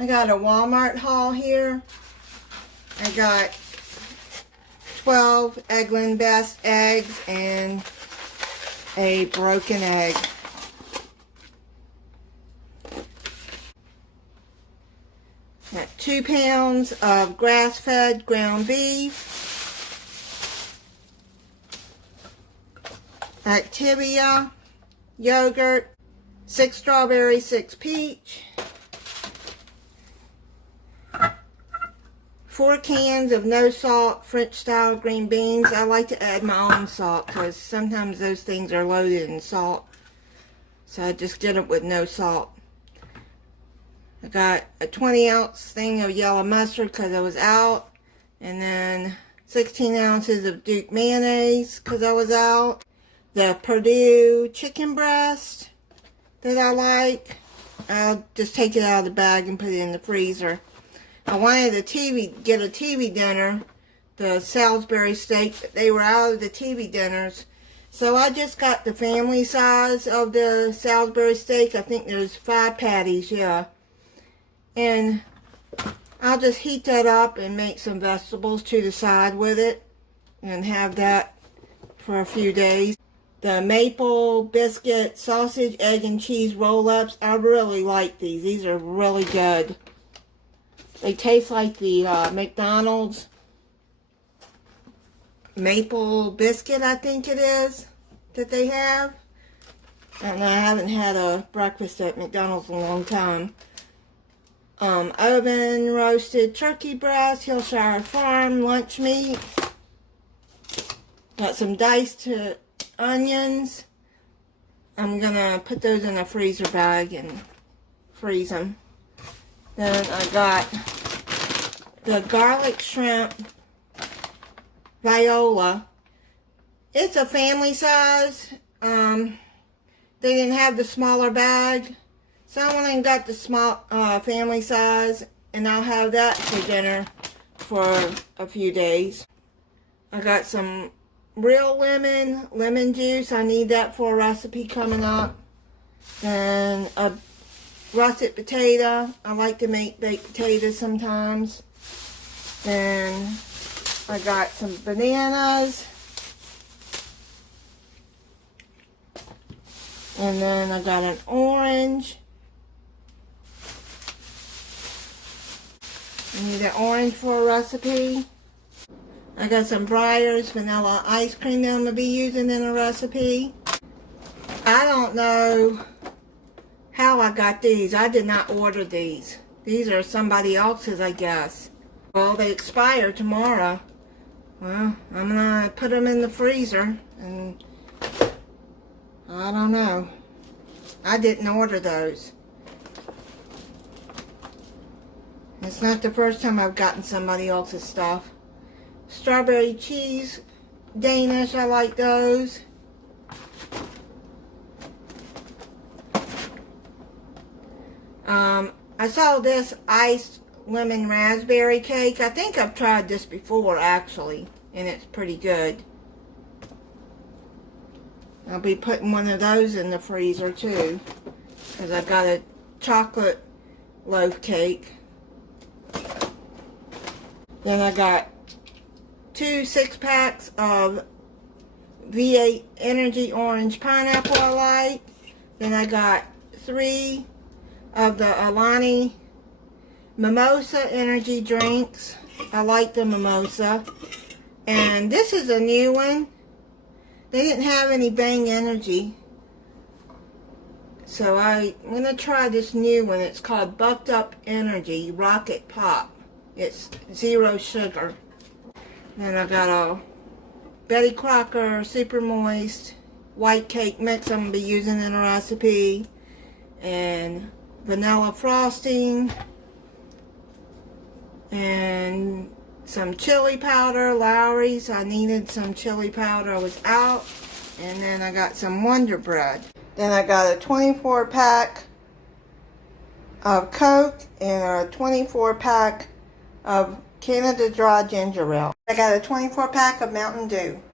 I got a Walmart haul here. I got 12 Eggland Best eggs and a broken egg. Got 2 pounds of grass-fed ground beef. Activia yogurt. 6 strawberry, 6 peach. 4 cans of no salt French style green beans. I like to add my own salt because sometimes those things are loaded in salt. So I just get it with no salt. I got a 20-ounce thing of yellow mustard because I was out. And then 16 ounces of Duke mayonnaise because I was out. The Purdue chicken breast that I like. I'll just take it out of the bag and put it in the freezer. I wanted get a TV dinner, the Salisbury steak, but they were out of the TV dinners. So I just got the family size of the Salisbury steak. I think there's 5 patties, yeah. And I'll just heat that up and make some vegetables to the side with it and have that for a few days. The maple biscuit sausage, egg, and cheese roll-ups. I really like these. These are really good. They taste like the McDonald's maple biscuit, I think it is, that they have. And I haven't had a breakfast at McDonald's in a long time. Oven roasted turkey breast, Hillshire Farm lunch meat. Got some diced onions. I'm gonna put those in a freezer bag and freeze them. Then I got the garlic shrimp viola. It's a family size. They didn't have the smaller bag, so I went and got the small family size, and I'll have that for dinner for a few days. I got some real lemon juice. I need that for a recipe coming up. Then a russet potato. I like to make baked potatoes sometimes. Then I got some bananas. And then I got an orange. I need an orange for a recipe. I got some Breyers vanilla ice cream that I'm going to be using in a recipe. I don't know how I got these. I did not order these. These are somebody else's, I guess. Well, they expire tomorrow. Well, I'm going to put them in the freezer. And I don't know. I didn't order those. It's not the first time I've gotten somebody else's stuff. Strawberry cheese Danish, I like those. I saw this iced lemon raspberry cake. I think I've tried this before actually, and it's pretty good. I'll be putting one of those in the freezer too, because I've got a chocolate loaf cake. Then I got 2 6-packs of V8 Energy Orange Pineapple I like. Then I got 3 of the Alani Mimosa Energy Drinks. I like the Mimosa. And this is a new one. They didn't have any Bang Energy. So I'm going to try this new one. It's called Bucked Up Energy Rocket Pop. It's 0 sugar. Then I got a Betty Crocker Super Moist white cake mix I'm going to be using in a recipe. And vanilla frosting. And some chili powder, Lowry's. I needed some chili powder. I was out. And then I got some Wonder Bread. Then I got a 24-pack of Coke and a 24-pack of Canada Dry Ginger Ale. I got a 24-pack of Mountain Dew.